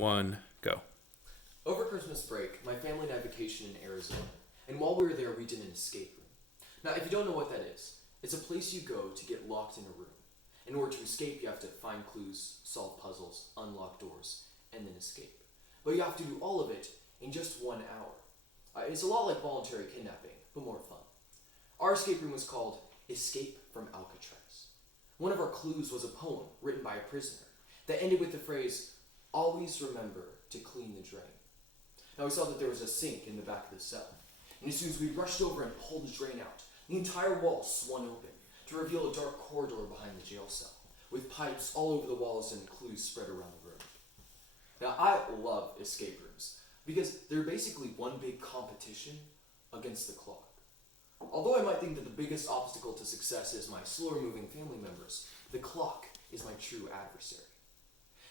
one, go. Over Christmas break, my family and I vacationed in Arizona, and while we were there, we did an escape room. Now, if you don't know what that is, it's a place you go to get locked in a room. In order to escape, you have to find clues, solve puzzles, unlock doors, and then escape. But you have to do all of it in just 1 hour. It's a lot like voluntary kidnapping, but more fun. Our escape room was called Escape from Alcatraz. One of our clues was a poem written by a prisoner that ended with the phrase, "Always remember to clean the drain." Now we saw that there was a sink in the back of the cell, and as soon as we rushed over and pulled the drain out, the entire wall swung open to reveal a dark corridor behind the jail cell, with pipes all over the walls and clues spread around the room. Now I love escape rooms, because they're basically one big competition against the clock. Although I might think that the biggest obstacle to success is my slower moving family members, the clock is my true adversary.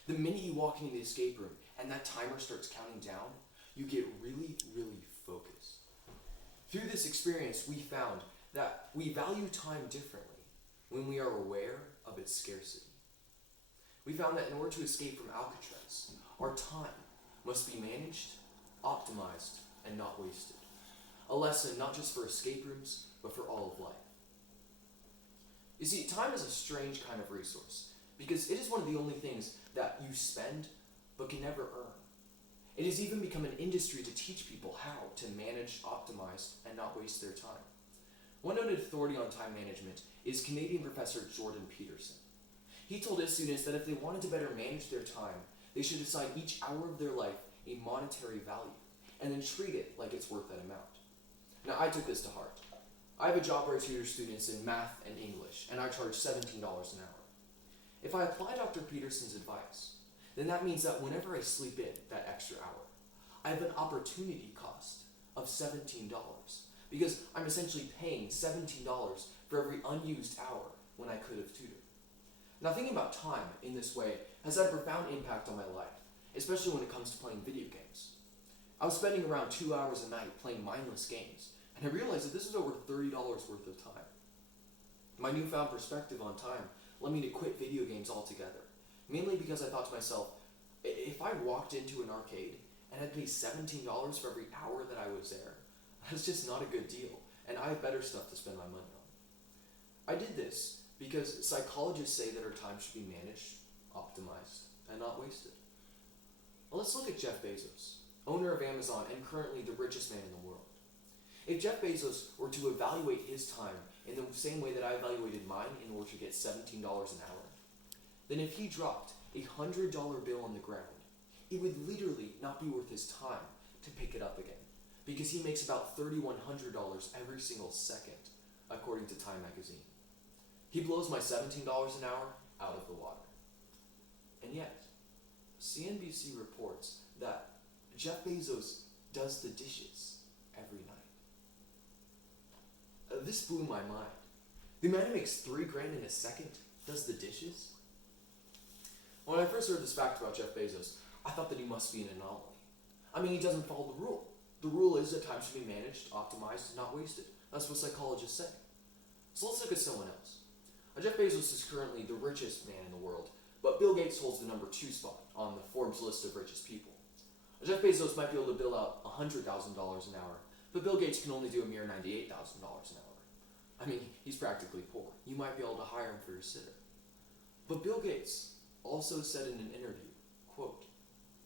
The minute you walk into the escape room and that timer starts counting down, you get really, really focused. Through this experience, we found that we value time differently when we are aware of its scarcity. We found that in order to escape from Alcatraz, our time must be managed, optimized, and not wasted. A lesson not just for escape rooms, but for all of life. You see, time is a strange kind of resource, because it is one of the only things that you spend, but can never earn. It has even become an industry to teach people how to manage, optimize, and not waste their time. One noted authority on time management is Canadian professor Jordan Peterson. He told his students that if they wanted to better manage their time, they should assign each hour of their life a monetary value, and then treat it like it's worth that amount. Now, I took this to heart. I have a job where I tutor students in math and English, and I charge $17 an hour. If I apply Dr. Peterson's advice, then that means that whenever I sleep in that extra hour, I have an opportunity cost of $17, because I'm essentially paying $17 for every unused hour when I could have tutored. Now, thinking about time in this way has had a profound impact on my life, especially when it comes to playing video games. I was spending around 2 hours a night playing mindless games, and I realized that this was over $30 worth of time. My newfound perspective on time led me to quit video games altogether, mainly because I thought to myself, if I walked into an arcade and had to pay $17 for every hour that I was there, that's just not a good deal, and I have better stuff to spend my money on. I did this because psychologists say that our time should be managed, optimized, and not wasted. Well, let's look at Jeff Bezos, owner of Amazon and currently the richest man in the world. If Jeff Bezos were to evaluate his time in the same way that I evaluated mine in order to get $17 an hour, then if he dropped a $100 bill on the ground, it would literally not be worth his time to pick it up again, because he makes about $3,100 every single second, according to Time magazine. He blows my $17 an hour out of the water. And yet, CNBC reports that Jeff Bezos does the dishes every night. This blew my mind. The man who makes $3,000 in a second does the dishes? When I first heard this fact about Jeff Bezos, I thought that he must be an anomaly. I mean, he doesn't follow the rule. The rule is that time should be managed, optimized, and not wasted. That's what psychologists say. So let's look at someone else. Jeff Bezos is currently the richest man in the world, but Bill Gates holds the number 2 spot on the Forbes list of richest people. Jeff Bezos might be able to bill out $100,000 an hour, but Bill Gates can only do a mere $98,000 an hour. I mean, he's practically poor. You might be able to hire him for your sitter. But Bill Gates also said in an interview, quote,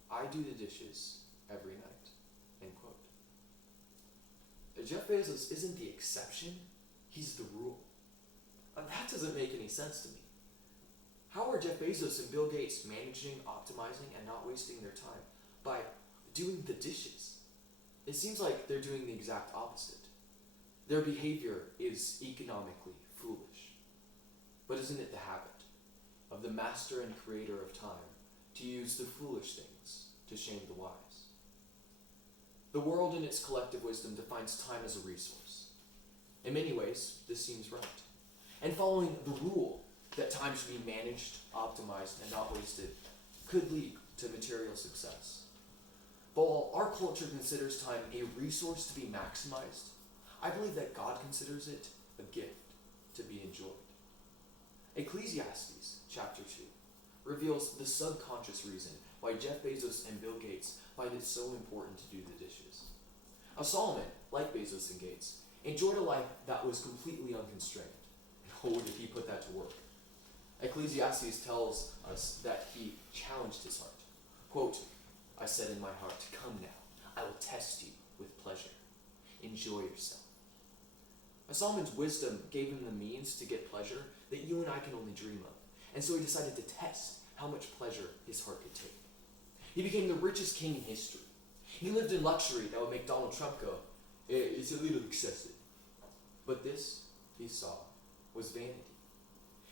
"I do the dishes every night," end quote. Jeff Bezos isn't the exception, he's the rule. That doesn't make any sense to me. How are Jeff Bezos and Bill Gates managing, optimizing, and not wasting their time? By doing the dishes. It seems like they're doing the exact opposite. Their behavior is economically foolish. But isn't it the habit of the master and creator of time to use the foolish things to shame the wise? The world in its collective wisdom defines time as a resource. In many ways, this seems right. And following the rule that time should be managed, optimized, and not wasted could lead to material success. But while our culture considers time a resource to be maximized, I believe that God considers it a gift to be enjoyed. Ecclesiastes chapter 2 reveals the subconscious reason why Jeff Bezos and Bill Gates find it so important to do the dishes. Now, Solomon, like Bezos and Gates, enjoyed a life that was completely unconstrained. And oh, did he put that to work? Ecclesiastes tells us that he challenged his heart. Quote, I said in my heart, come now, I will test you with pleasure. Enjoy yourself. Now, Solomon's wisdom gave him the means to get pleasure that you and I can only dream of. And so he decided to test how much pleasure his heart could take. He became the richest king in history. He lived in luxury that would make Donald Trump go, it's a little excessive. But this, he saw, was vanity.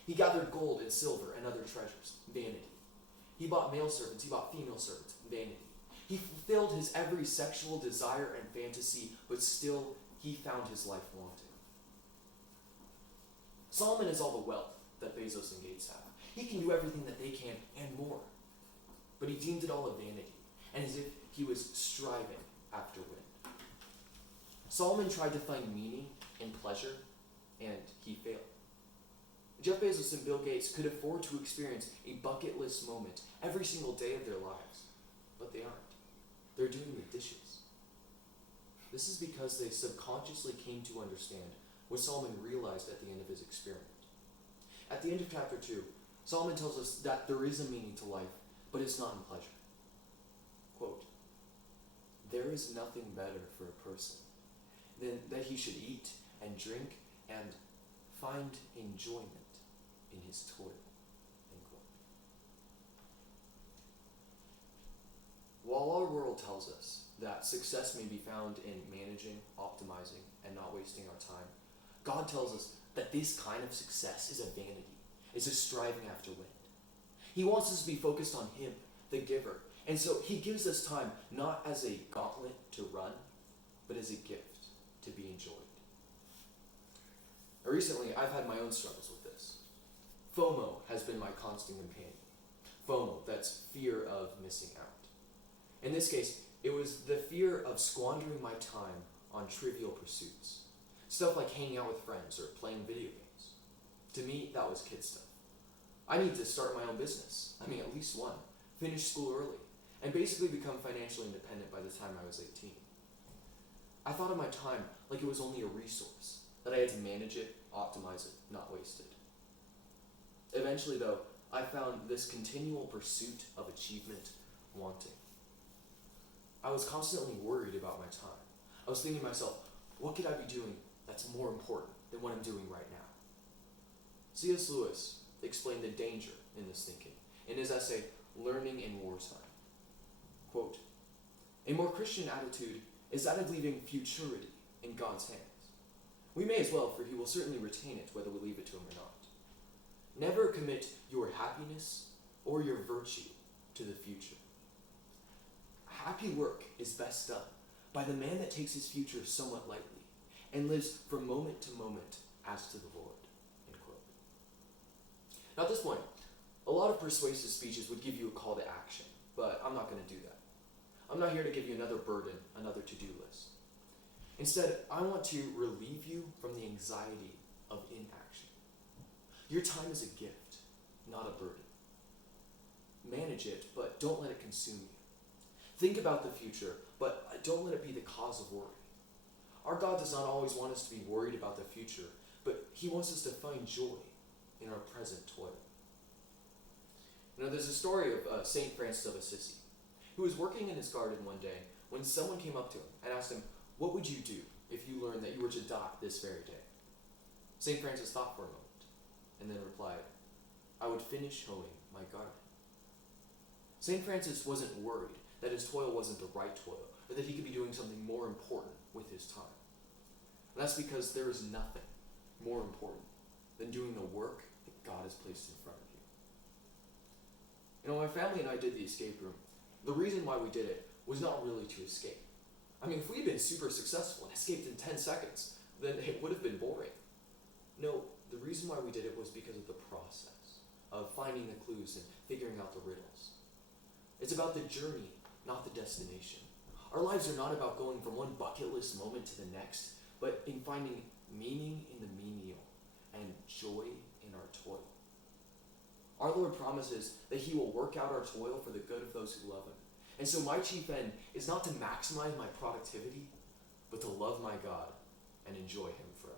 He gathered gold and silver and other treasures, vanity. He bought male servants, he bought female servants, vanity. He fulfilled his every sexual desire and fantasy, but still he found his life wanting. Solomon has all the wealth that Bezos and Gates have. He can do everything that they can and more. But he deemed it all a vanity, and as if he was striving after wind. Solomon tried to find meaning and pleasure, and he failed. Jeff Bezos and Bill Gates could afford to experience a bucket list moment every single day of their lives, but they aren't. They're doing the dishes. This is because they subconsciously came to understand what Solomon realized at the end of his experiment. At the end of chapter 2, Solomon tells us that there is a meaning to life, but it's not in pleasure. Quote, there is nothing better for a person than that he should eat and drink and find enjoyment in his toil. End quote. While our world tells us that success may be found in managing, optimizing, and not wasting our time, God tells us that this kind of success is a vanity, is a striving after wind. He wants us to be focused on him, the giver. And so he gives us time not as a gauntlet to run, but as a gift to be enjoyed. Recently, I've had my own struggles with this. FOMO has been my constant companion. FOMO, that's fear of missing out. In this case, it was the fear of squandering my time on trivial pursuits. Stuff like hanging out with friends or playing video games. To me, that was kid stuff. I need to start my own business. I mean, at least one. Finish school early. And basically become financially independent by the time I was 18. I thought of my time like it was only a resource, that I had to manage it, optimize it, not waste it. Eventually, though, I found this continual pursuit of achievement wanting. I was constantly worried about my time. I was thinking to myself, what could I be doing that's more important than what I'm doing right now? C.S. Lewis explained the danger in this thinking in his essay, Learning in Wartime. Quote, a more Christian attitude is that of leaving futurity in God's hands. We may as well, for he will certainly retain it whether we leave it to him or not. Never commit your happiness or your virtue to the future. Happy work is best done by the man that takes his future somewhat lightly and lives from moment to moment as to the Lord. End quote. Now at this point, a lot of persuasive speeches would give you a call to action, but I'm not going to do that. I'm not here to give you another burden, another to-do list. Instead, I want to relieve you from the anxiety of inaction. Your time is a gift, not a burden. Manage it, but don't let it consume you. Think about the future, but don't let it be the cause of worry. Our God does not always want us to be worried about the future, but he wants us to find joy in our present toil. You know, there's a story of St. Francis of Assisi, who was working in his garden one day when someone came up to him and asked him, what would you do if you learned that you were to die this very day? St. Francis thought for a moment and then replied, I would finish hoeing my garden. St. Francis wasn't worried that his toil wasn't the right toil, or that he could be doing something more important with his time. And that's because there is nothing more important than doing the work that God has placed in front of you. You know, my family and I did the escape room. The reason why we did it was not really to escape. I mean, if we had been super successful and escaped in 10 seconds, then it would have been boring. No, the reason why we did it was because of the process of finding the clues and figuring out the riddles. It's about the journey, not the destination. Our lives are not about going from one bucket list moment to the next, but in finding meaning in the menial and joy in our toil. Our Lord promises that he will work out our toil for the good of those who love him. And so my chief end is not to maximize my productivity, but to love my God and enjoy him forever.